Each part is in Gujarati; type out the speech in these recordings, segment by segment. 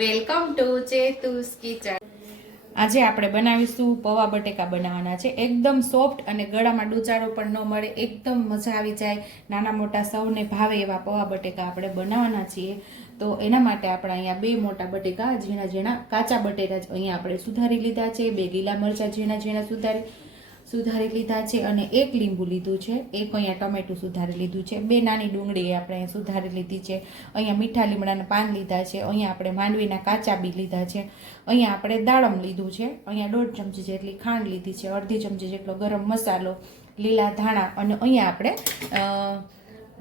Welcome to ચેતુસ kitchen. આજે આપણે બનાવીશું પૌવા બટેકા બનાવવાના છે. એકદમ સોફ્ટ અને ગળામાં ડૂચાડો પણ ન મળે, એકદમ મજા આવી જાય. નાના મોટા સૌને ભાવે એવા પૌવા બટેકા આપણે બનાવવાના છીએ. તો એના માટે આપણે અહીંયા બે મોટા બટેકા ઝીણા ઝીણા કાચા બટેકા અહીંયા આપણે સુધારી લીધા છે. બે લીલા મરચાં ઝીણા ઝીણા સુધારી સુધારી લીધા છે અને એક લીંબુ લીધું છે. એક અહીંયા ટમેટું સુધારી લીધું છે. બે નાની ડુંગળી આપણે અહીંયા સુધારી લીધી છે. અહીંયા મીઠા લીમડાના પાન લીધા છે. અહીંયા આપણે માંડવીના કાચા બી લીધા છે. અહીંયા આપણે દાડમ લીધું છે. અહીંયા દોઢ ચમચી જેટલી ખાંડ લીધી છે. અડધી ચમચી જેટલો ગરમ મસાલો, લીલા ધાણા અને અહીંયા આપણે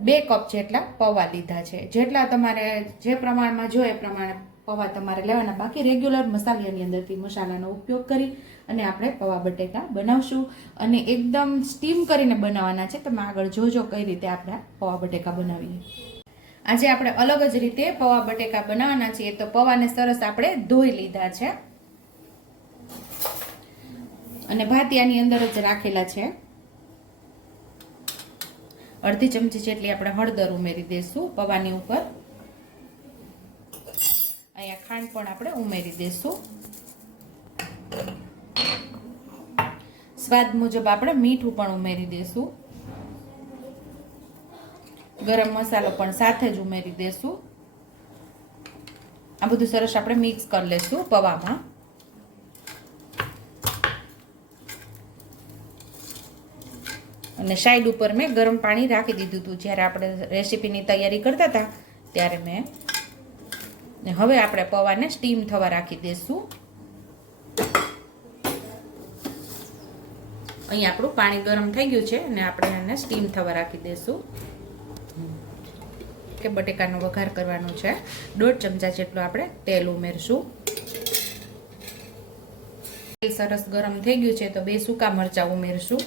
બે કપ જેટલા પૌવા લીધા છે. જેટલા તમારે જે પ્રમાણમાં જો એ પ્રમાણે પૌવા તમારે લેવાના. બાકી રેગ્યુલર મસાલાની અંદરથી મસાલાનો ઉપયોગ કરી અને આપણે પૌવા બટેકા બનાવશું. અને એકદમ સ્ટીમ કરીને બનાવવાના છે. તમે આગળ જોજો કઈ રીતે આપણે પૌવા બટેકા બનાવીએ. આજે આપણે અલગ જ રીતે પૌવા બટેકા બનાવવાના છીએ. તો પૌવાને સરસ આપણે ધોઈ લીધા છે. અને ભાતિયાની અંદર જ રાખેલા છે. અડધી ચમચી જેટલી આપણે હળદર ઉમેરી દઈશું પૌવાની ઉપર. અહીંયા ખાંડ પણ આપણે ઉમેરી દઈશું સ્વાદ મુજબ આપણે મીઠું પણ ઉમેરી દઈશું ગરમ મસાલો પણ સાથે જ ઉમેરી દઈશું આ બધું સરસ આપણે મિક્સ કરી લઈશું પૌવામાં. અને સાઈડ ઉપર મેં ગરમ પાણી રાખી દીધું હતું. જ્યારે આપણે રેસીપીની તૈયારી કરતા હતા, ત્યારે મેં હવે આપણે પૌવાને સ્ટીમ થવા રાખી દઈશું અહીં આપણું પાણી ગરમ થઈ ગયું છે અને આપણે એને સ્ટીમ થવા રાખી દઈશું. કે બટેકાનો વઘાર કરવાનો છે. દોઢ ચમચા જેટલું આપણે તેલ ઉમેરશું. તેલ સરસ ગરમ થઈ ગયું છે તો બે સૂકા મરચાં ઉમેરશું.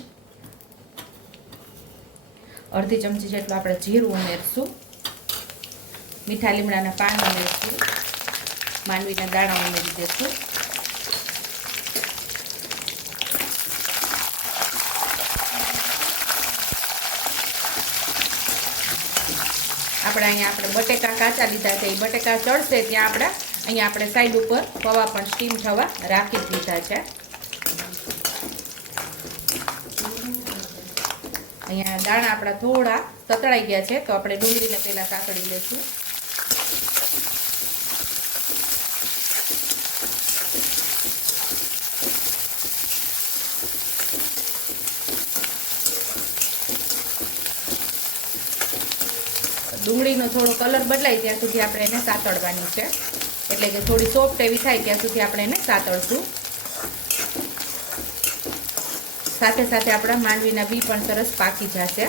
અડધી ચમચી જેટલું આપણે જીરું ઉમેરશું. મીઠા લીમડાના પાન ઉમેરશું. માંડવીના દાણા ઉમેરી દઈશું. આપણે અહીંયા આપણે બટેકા કાચા લીધા છે. એ બટેકા ચડશે ત્યાં આપણે અહીંયા આપણે સાઈડ ઉપર પૌવા પણ સ્ટીમ થવા રાખી લીધા છે. અહીંયા દાણા આપણા થોડા તતળાઈ ગયા છે, તો આપણે ડુંગળીને પહેલાં સાંકળી લઈશું ડુંગળીનો થોડો કલર બદલાય ત્યાં સુધી આપણે એને સાતળવાની છે. એટલે કે થોડી સોફ્ટ એવી થાય ત્યાં સુધી આપણે એને સાતળશું. સાથે સાથે આપણા માંડવીના બી પણ સરસ પાકી જશે.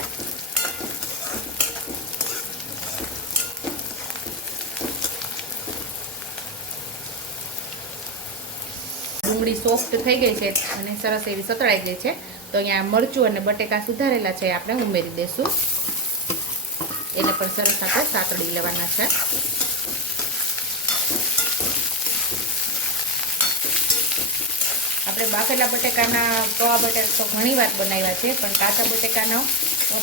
ડુંગળી સોફ્ટ થઈ ગઈ છે અને સરસ એવી સતળાઈ ગઈ છે. તો અહીંયા મરચું અને બટેકા સુધારેલા છે આપણે ઉમેરી દઈશું એને પણ સરસ આપણે સાતડી લેવાના છે. આપણે બાફેલા બટેકાના, પૌવા બટેકા તો ઘણી વાર બનાવ્યા છે, પણ કાચા બટેકાનો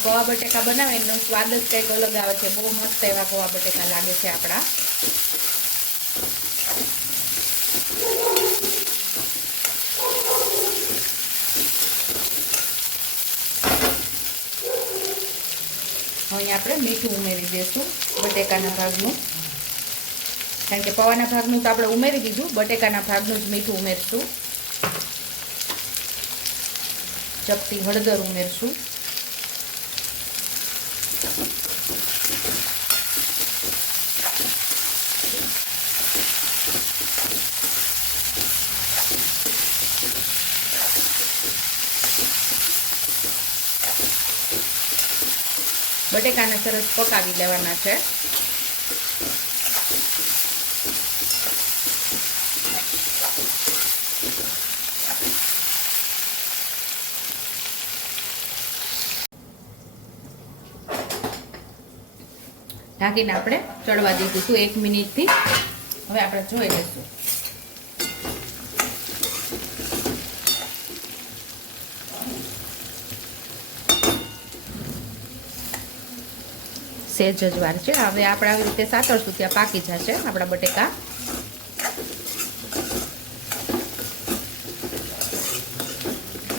પૌવા બટેકા બનાવે એનો સ્વાદ જ કંઈક અલગ આવે છે. બહુ મસ્ત એવા પૌવા બટેકા લાગે છે આપણા. અહીં આપણે મીઠું ઉમેરી દઈશું, બટેકાના ભાગનું. કારણ કે પૌવાના ભાગનું તો આપણે ઉમેરી દીધું, બટેકાના ભાગનું જ મીઠું ઉમેરશું. ચપટી હળદર ઉમેરશું. બટેકાને સરસ પકાવી લેવાના છે. ઢાંકીને આપણે ચડવા દીધું એક મિનિટથી. હવે આપણે જોઈ લઈશું. સહેજ જ વાર છે. હવે આપણે આવી રીતે સાતરશું ત્યાં પાકી જશે, આપણા બટેકા.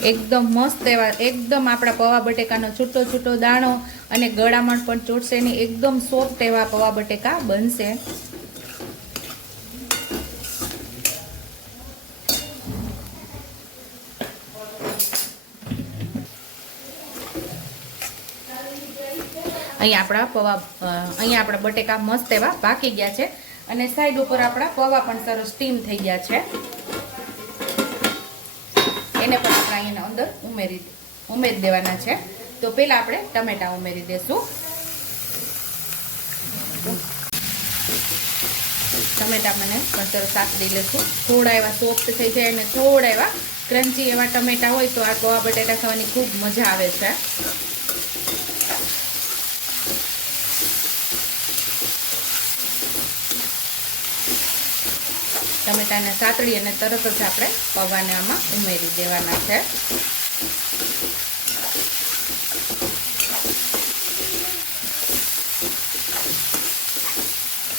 એકદમ મસ્ત એવા, એકદમ આપણા પવા બટેકાનો છૂટો છૂટો દાણો અને ગળામણ પણ ચોટશે નહીં, એકદમ સોફ્ટ એવા પવા બટેકા બનશે. અહીંયા આપણા પૌવા અહીંયા આપણા બટેકા મસ્ત એવા પાકી ગયા છે. અને સાઈડ ઉપર આપણા પૌવા પણ સરસ સ્ટીમ થઈ ગયા છે. એને પણ આપણે અહીંયાના અંદર ઉમેરી ઉમેરી દેવાના છે. તો પહેલા આપણે ટમેટા ઉમેરી દેશું. ટમેટા મને પણ સરસ સાકડી લેશું. થોડા એવા સોફ્ટ થઈ જાય અને થોડા એવા ક્રન્ચી એવા ટમેટા હોય તો આ પૌવા બટેટા ખાવાની ખૂબ મજા આવે છે. ટમેટાને સાતળી અને તરત જ આપણે પૌવાને આમાં ઉમેરી દેવાના છે.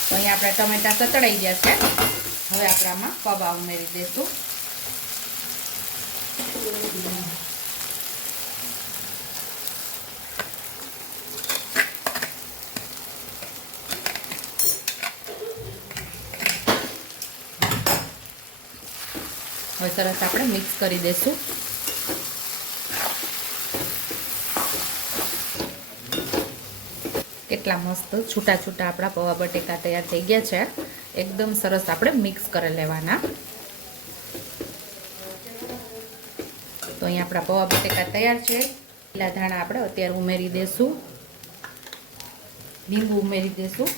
તો અહીંયા આપણે ટમેટા સતળાઈ ગયા છે. હવે આપણે આમાં પૌવા ઉમેરી દઈશું સરસ આપણે મિક્સ કરી દઈશું કેટલા મસ્ત છૂટા છૂટા આપણા પૌવા બટેકા તૈયાર થઈ ગયા છે. એકદમ સરસ આપણે મિક્સ કરી લેવાના. તો અહીંયા આપણા પૌવા બટેકા તૈયાર છે. લીલા ધાણા આપણે અત્યારે ઉમેરી દઈશું લીંબુ ઉમેરી દઈશું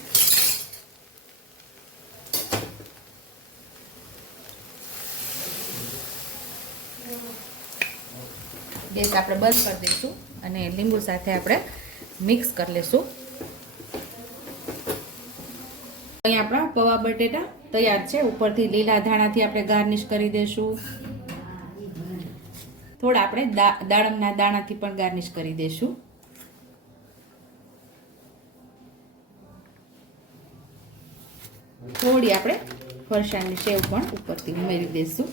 ગેસ આપણે બંધ કરી દઈશું અને લીંબુ સાથે આપણે મિક્સ કરી લઈશું. અહીંયા આપણા પૌવા બટેટા તૈયાર છે. ઉપરથી લીલા ધાણાથી આપણે ગાર્નિશ કરી દઈશું. થોડા આપણે દાડમના દાણાથી પણ ગાર્નિશ કરી દઈશું. થોડી આપણે ફરસાણની સેવ પણ ઉપરથી ઉમેરી દઈશું.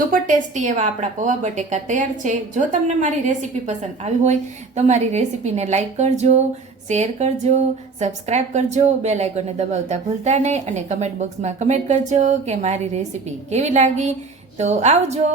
સુપર ટેસ્ટી એવા આપણા પૌવા બટેકા તૈયાર છે. જો તમને મારી રેસીપી પસંદ આવી હોય, તો મારી રેસીપીને લાઇક કરજો શેર કરજો સબસ્ક્રાઇબ કરજો બે લાઇકોને દબાવતા ભૂલતા નહીં અને કમેન્ટ બોક્સમાં કમેન્ટ કરજો કે મારી રેસીપી કેવી લાગી. તો આવજો.